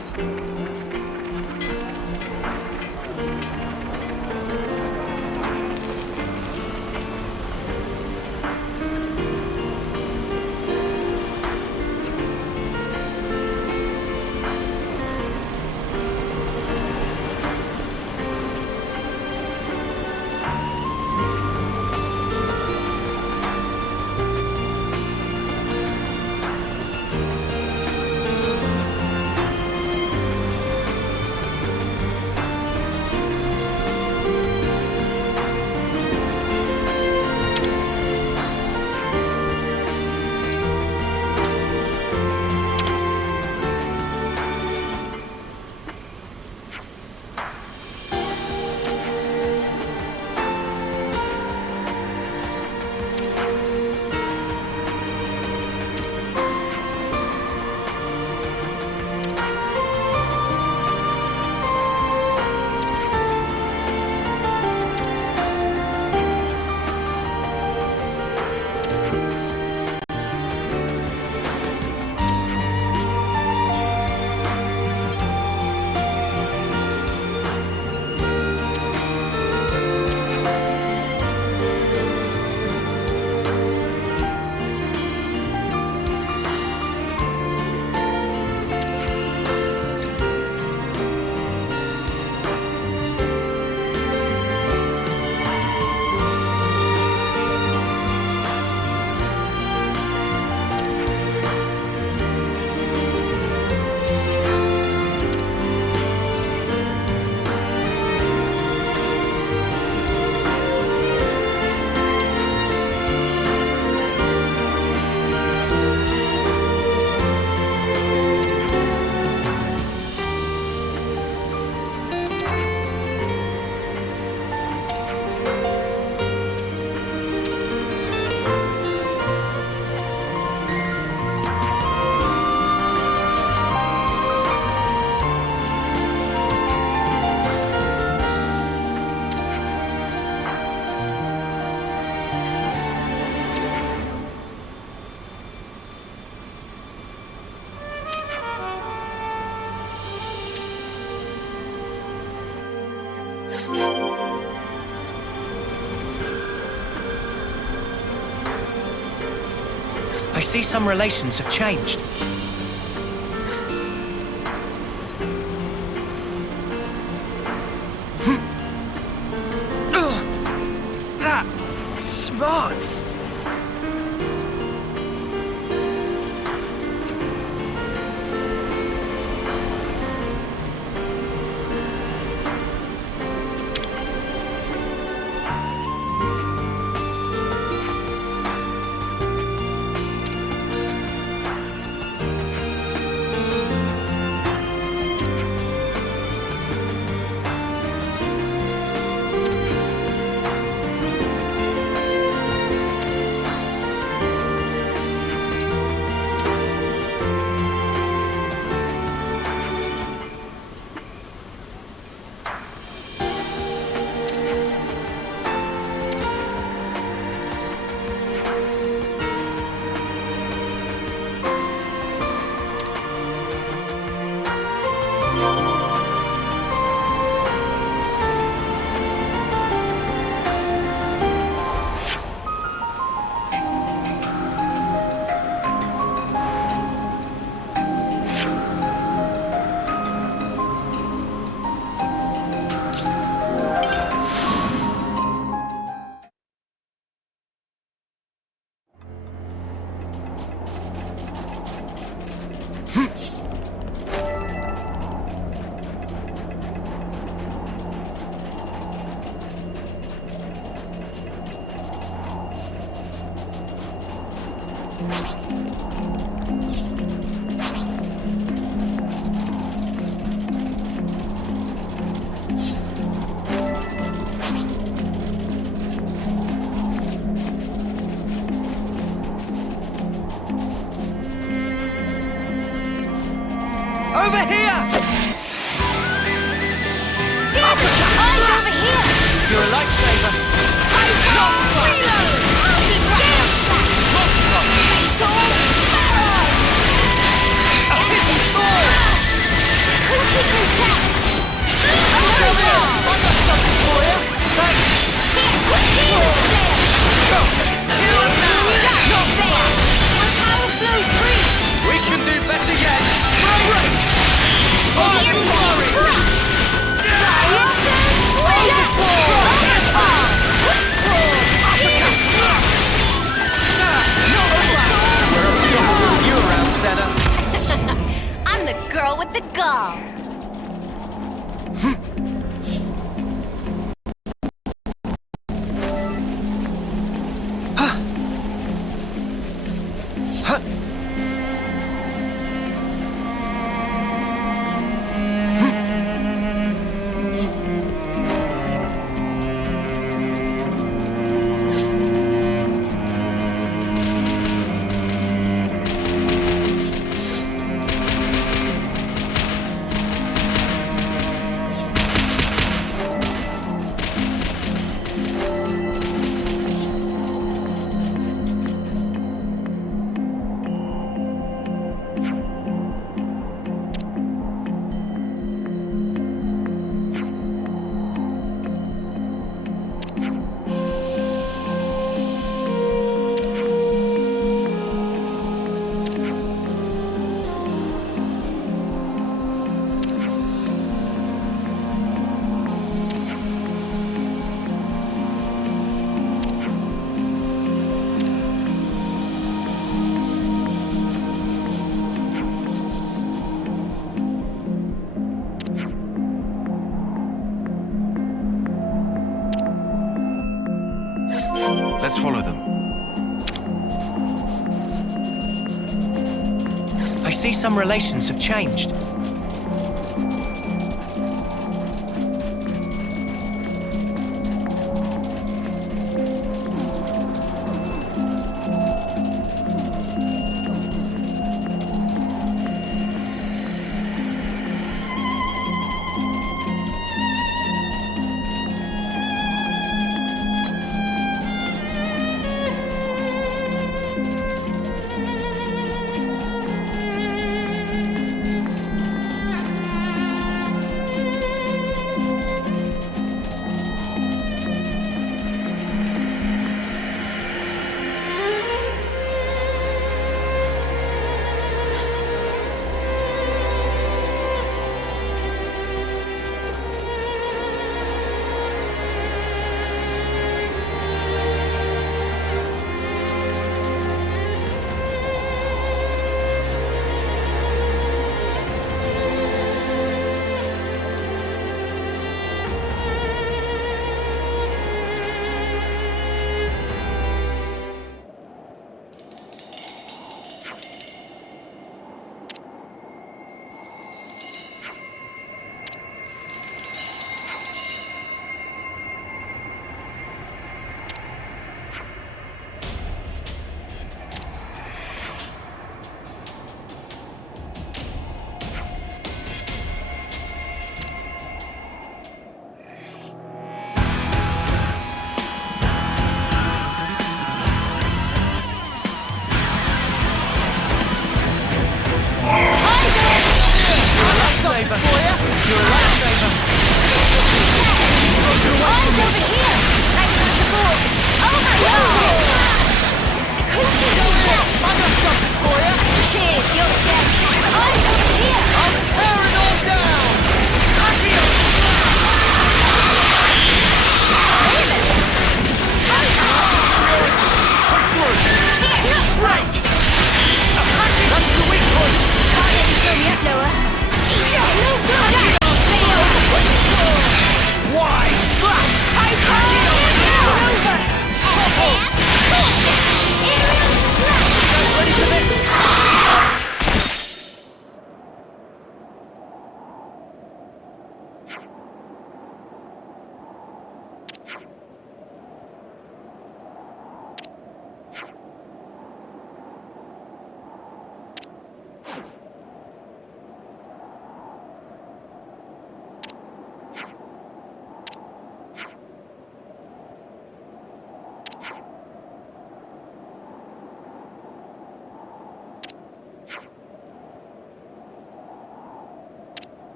I see some relations have changed. That smarts. lightsaber! We can do better yet! You around, Senna. I'm the girl with the gall. Let's follow them. I see some relations have changed.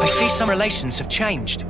I see some relations have changed.